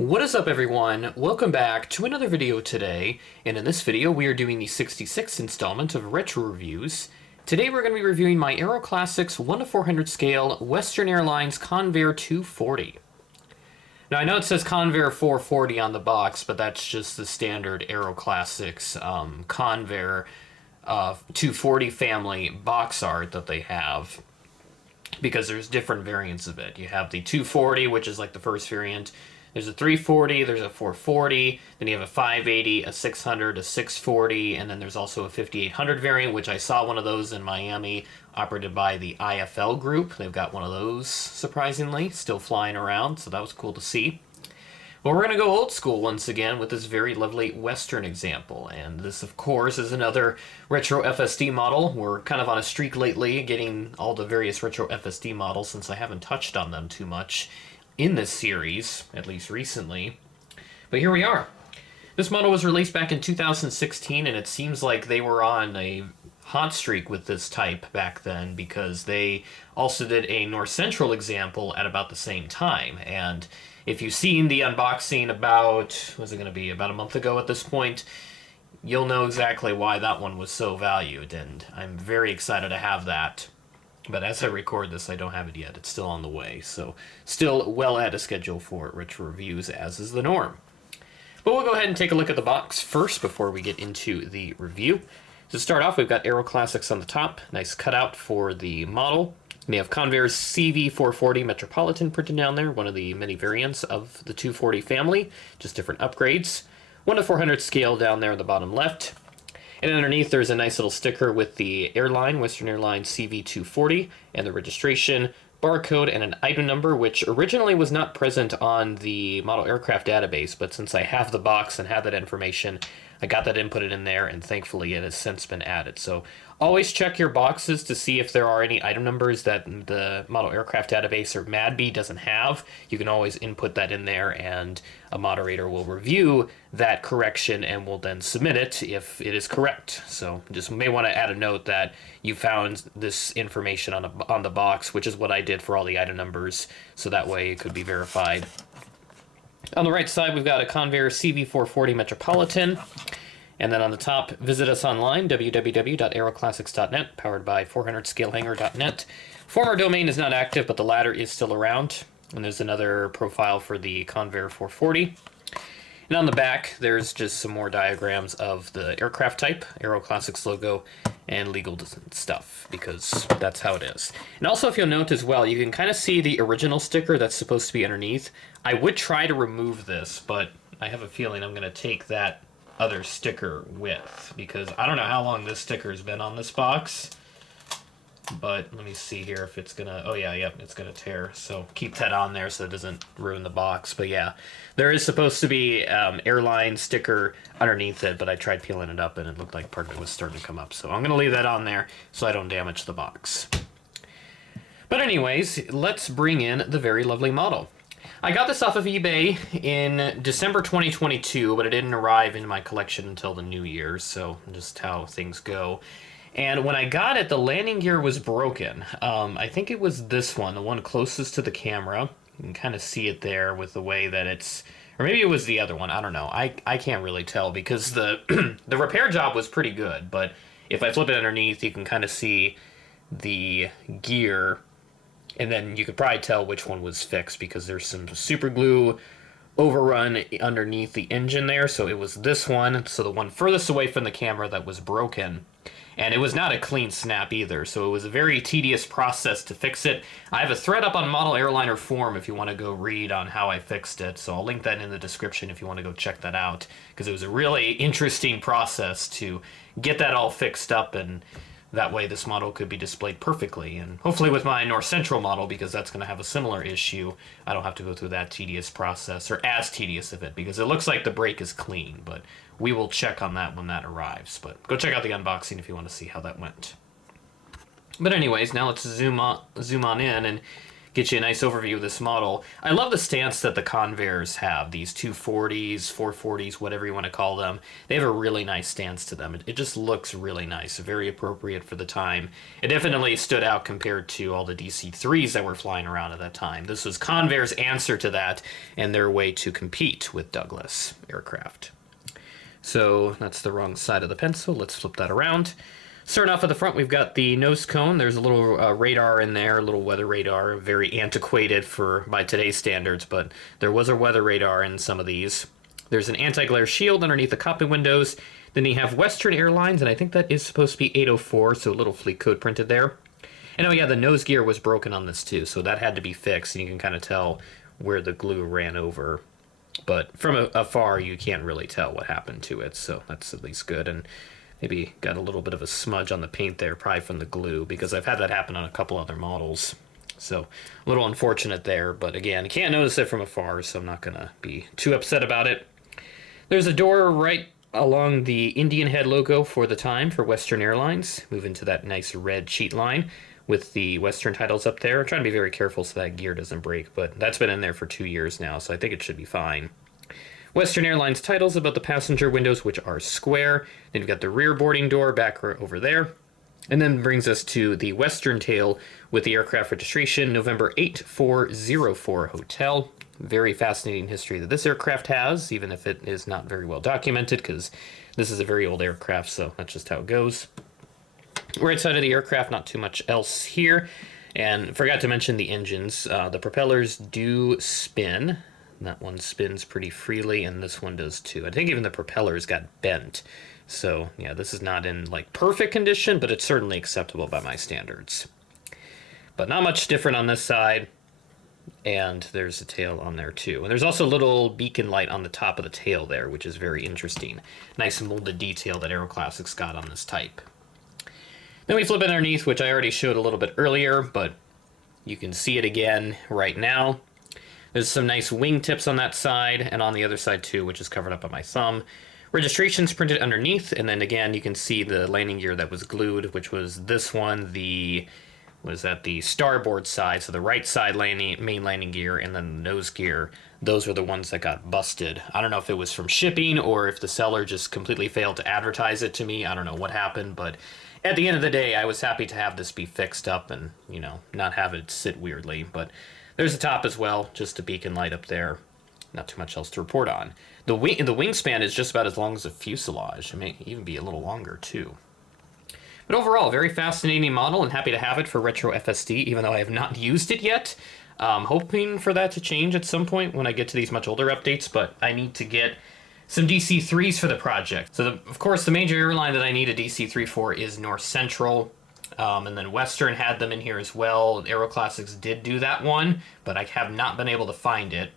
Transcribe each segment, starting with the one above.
What is up, everyone? Welcome back to another video today, and in this video we are doing the 66th installment of Retro Reviews. Today we're going to be reviewing my Aeroclassics 1:400 scale Western Airlines Convair 240. Now I know it says Convair 440 on the box, but that's just the standard Aeroclassics Convair 240 family box art that they have, because there's different variants of it. You have the 240, which is like the first variant. There's a 340, there's a 440, then you have a 580, a 600, a 640, and then there's also a 5800 variant, which I saw one of those in Miami, operated by the IFL group. They've got one of those, surprisingly, still flying around, so that was cool to see. Well, we're going to go old school once again with this very lovely Western example, and this, of course, is another Retro FSD model. We're kind of on a streak lately, getting all the various Retro FSD models, since I haven't touched on them too much in this series, at least recently. But here we are. This model was released back in 2016, and it seems like they were on a hot streak with this type back then, because they also did a North Central example at about the same time. And if you've seen the unboxing about, was it going to be about a month ago at this point, you'll know exactly why that one was so valued, and I'm very excited to have that. But as I record this, I don't have it yet. It's still on the way, so still well ahead of schedule for Retro Reviews, as is the norm. But we'll go ahead and take a look at the box first before we get into the review. To start off, we've got Aeroclassics on the top. Nice cutout for the model. We have Convair's CV440 Metropolitan printed down there, one of the many variants of the 240 family, just different upgrades. 1:400 scale down there in the bottom left. And underneath there's a nice little sticker with the airline, Western Airlines CV240, and the registration, barcode, and an item number, which originally was not present on the model aircraft database, but since I have the box and have that information, I got that inputted in there, and thankfully it has since been added. So always check your boxes to see if there are any item numbers that the model aircraft database or MADB doesn't have. You can always input that in there, and a moderator will review that correction and will then submit it if it is correct. So just may want to add a note that you found this information on the box, which is what I did for all the item numbers, so that way it could be verified. On the right side, we've got a Convair CV440 Metropolitan. And then on the top, visit us online, www.aeroclassics.net, powered by 400scalehanger.net. Former domain is not active, but the latter is still around. And there's another profile for the Convair 440. And on the back, there's just some more diagrams of the aircraft type, Aeroclassics logo, and legal stuff, because that's how it is. And also, if you'll note as well, you can kind of see the original sticker that's supposed to be underneath. I would try to remove this, but I have a feeling I'm going to take that other sticker with, because I don't know how long this sticker has been on this box, but let me see here if it's gonna, oh yeah, it's gonna tear, so keep that on there so it doesn't ruin the box. But yeah, there is supposed to be airline sticker underneath it, but I tried peeling it up and it looked like part of it was starting to come up, so I'm gonna leave that on there so I don't damage the box. But anyways, let's bring in the very lovely model. I got this off of eBay in December 2022, but it didn't arrive in my collection until the new year, so just how things go. And when I got it, the landing gear was broken. I think it was this one, the one closest to the camera. You can kind of see it there with the way that it's... Or maybe it was the other one, I don't know. I can't really tell, because the the repair job was pretty good, but if I flip it underneath, you can kind of see the gear. And then you could probably tell which one was fixed, because there's some super glue overrun underneath the engine there. So it was this one, so the one furthest away from the camera, that was broken. And it was not a clean snap either, so it was a very tedious process to fix it. I have a thread up on Model Airliner Forum if you want to go read on how I fixed it, so I'll link that in the description if you want to go check that out, because it was a really interesting process to get that all fixed up, and that way this model could be displayed perfectly. And hopefully with my North Central model, because that's going to have a similar issue, I don't have to go through that tedious process, or as tedious of it, because it looks like the brake is clean, but we will check on that when that arrives. But go check out the unboxing if you want to see how that went. But anyways, now let's zoom on in and get you a nice overview of this model. I love the stance that the Convairs have, these 240s, 440s, whatever you want to call them. They have a really nice stance to them. It just looks really nice, very appropriate for the time. It definitely stood out compared to all the DC-3s that were flying around at that time. This was Convair's answer to that and their way to compete with Douglas aircraft. So that's the wrong side of the pencil. Let's flip that around. Starting off at the front, we've got the nose cone. There's a little radar in there, a little weather radar, very antiquated by today's standards, but there was a weather radar in some of these. There's an anti-glare shield underneath the cockpit windows. Then you have Western Airlines, and I think that is supposed to be 804, so a little fleet code printed there. And oh yeah, the nose gear was broken on this too, so that had to be fixed, and you can kind of tell where the glue ran over. But from afar, you can't really tell what happened to it, so that's at least good. And maybe got a little bit of a smudge on the paint there, probably from the glue, because I've had that happen on a couple other models. So a little unfortunate there, but again, you can't notice it from afar, so I'm not going to be too upset about it. There's a door right along the Indian Head logo for the time for Western Airlines. Move into that nice red sheet line with the Western titles up there. I'm trying to be very careful so that gear doesn't break, but that's been in there for 2 years now, so I think it should be fine. Western Airlines titles above the passenger windows, which are square. Then you've got the rear boarding door back over there. And then brings us to the Western tail with the aircraft registration, November 8404 Hotel. Very fascinating history that this aircraft has, even if it is not very well documented, because this is a very old aircraft, so that's just how it goes. Right side of the aircraft, not too much else here. And forgot to mention the engines. The propellers do spin. That one spins pretty freely, and this one does too. I think even the propellers got bent. So, yeah, this is not in, like, perfect condition, but it's certainly acceptable by my standards. But not much different on this side. And there's a tail on there, too. And there's also a little beacon light on the top of the tail there, which is very interesting. Nice molded detail that Aeroclassics got on this type. Then we flip it underneath, which I already showed a little bit earlier, but you can see it again right now. There's some nice wing tips on that side, and on the other side too, which is covered up by my thumb. Registration's printed underneath, and then again you can see the landing gear that was glued, which was this one, was at the starboard side, so the right side main landing gear, and then the nose gear. Those were the ones that got busted. I don't know if it was from shipping, or if the seller just completely failed to advertise it to me. I don't know what happened, but at the end of the day, I was happy to have this be fixed up and, you know, not have it sit weirdly, but there's the top as well, just a beacon light up there. Not too much else to report on. The wingspan is just about as long as the fuselage. It may even be a little longer, too. But overall, very fascinating model, and happy to have it for Retro FSD, even though I have not used it yet. Hoping for that to change at some point when I get to these much older updates, but I need to get some DC-3s for the project. So, of course, the major airline that I need a DC-3 for is North Central. And then Western had them in here as well. Aeroclassics did do that one, but I have not been able to find it.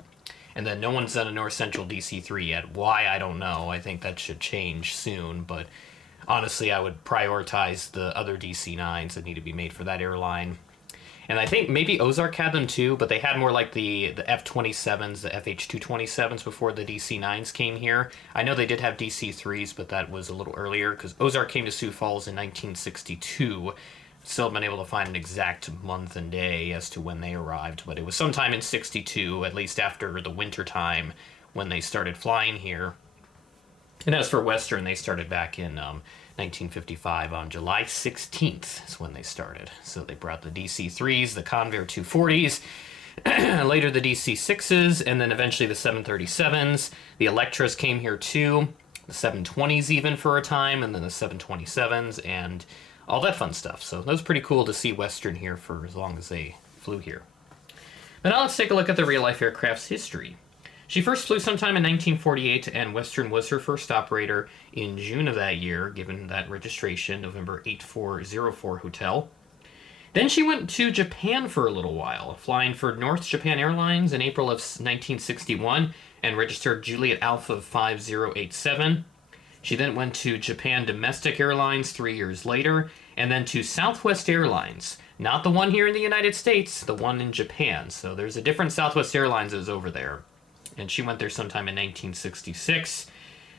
And then no one's done a North Central DC-3 yet. Why, I don't know. I think that should change soon, but honestly, I would prioritize the other DC-9s that need to be made for that airline. And I think maybe Ozark had them too, but they had more like the F-27s, the FH-227s before the DC-9s came here. I know they did have DC-3s, but that was a little earlier, because Ozark came to Sioux Falls in 1962. Still haven't been able to find an exact month and day as to when they arrived, but it was sometime in 62, at least after the winter time, when they started flying here. And as for Western, they started back in 1955 on July 16th is when they started. So they brought the DC-3s, the Convair 240s, later the DC-6s, and then eventually the 737s. The Electras came here too, the 720s even for a time, and then the 727s, and all that fun stuff. So that was pretty cool to see Western here for as long as they flew here. But now let's take a look at the real-life aircraft's history. She first flew sometime in 1948, and Western was her first operator in June of that year, given that registration, November 8404 Hotel. Then she went to Japan for a little while, flying for North Japan Airlines in April of 1961, and registered Juliet Alpha 5087. She then went to Japan Domestic Airlines 3 years later, and then to Southwest Airlines. Not the one here in the United States, the one in Japan. So there's a different Southwest Airlines that was over there. And she went there sometime in 1966.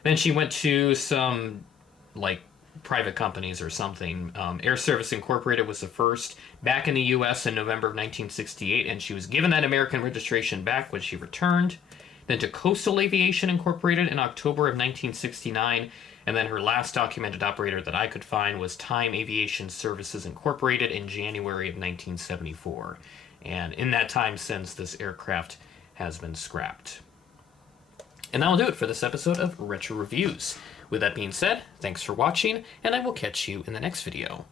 Then she went to some, like, private companies or something. Air Service Incorporated was the first back in the U.S. in November of 1968, and she was given that American registration back when she returned. Then to Coastal Aviation Incorporated in October of 1969, and then her last documented operator that I could find was Time Aviation Services Incorporated in January of 1974. And in that time since, this aircraft has been scrapped. And that will do it for this episode of Retro Reviews. With that being said, thanks for watching, and I will catch you in the next video.